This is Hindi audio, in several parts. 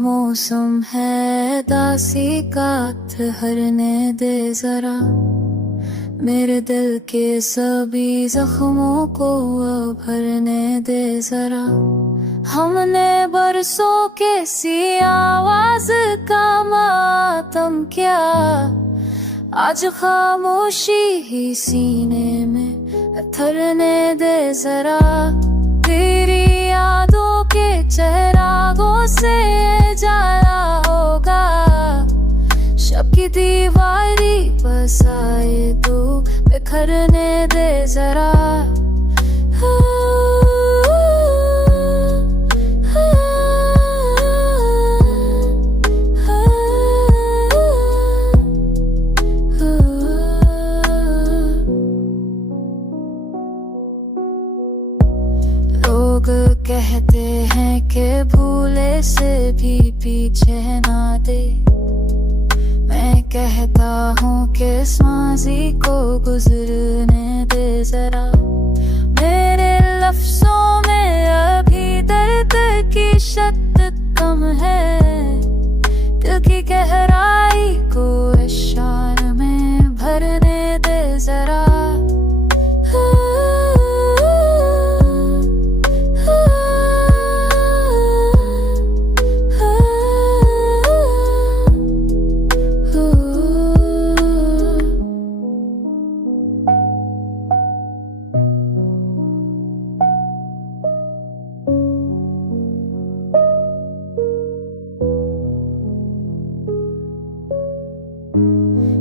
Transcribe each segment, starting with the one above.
मौसम है दासी का ठहरने दे जरा, मेरे दिल के सभी जख्मों को भरने दे जरा। हमने बरसों के सी आवाज का मातम किया, आज खामोशी ही सीने में ठहरने दे जरा। तेरी यादों के चरागों से जाला होगा, शब की दीवारी बसाए तो बिखरने दे जरा। लोग कहते हैं कि भूले से भी पीछे ना दे, मैं कहता हूँ कि इस माज़ी को गुजरने दे जरा। मेरे लफ्ज़ों में अभी दर्द की शिद्दत कम है, दिल की गहराई को इस शान में भरने दे जरा।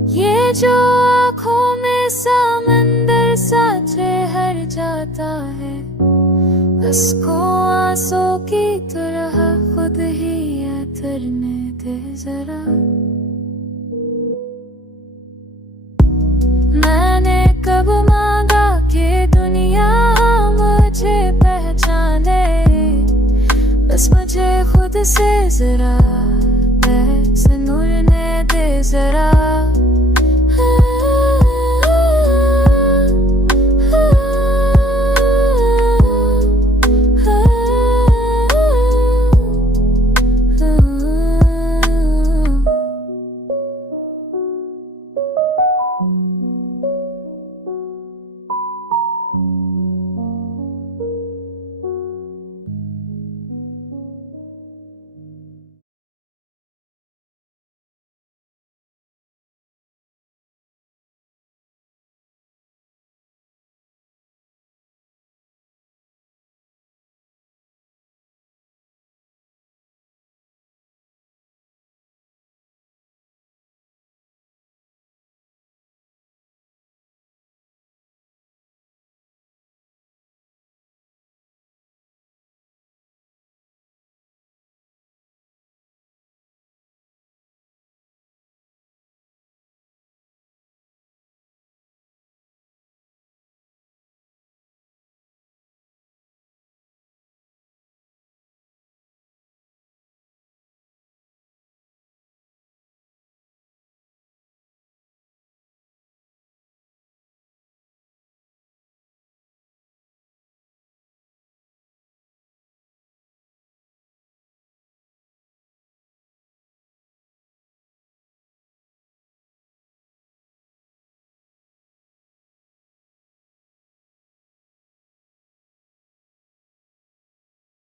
ये जो आँखों में समंदर सा ठहर जाता है, उसको आंसू की तरह खुद ही उतरने दे जरा। मैंने कब मांगा कि दुनिया मुझे पहचाने, बस मुझे खुद से जरा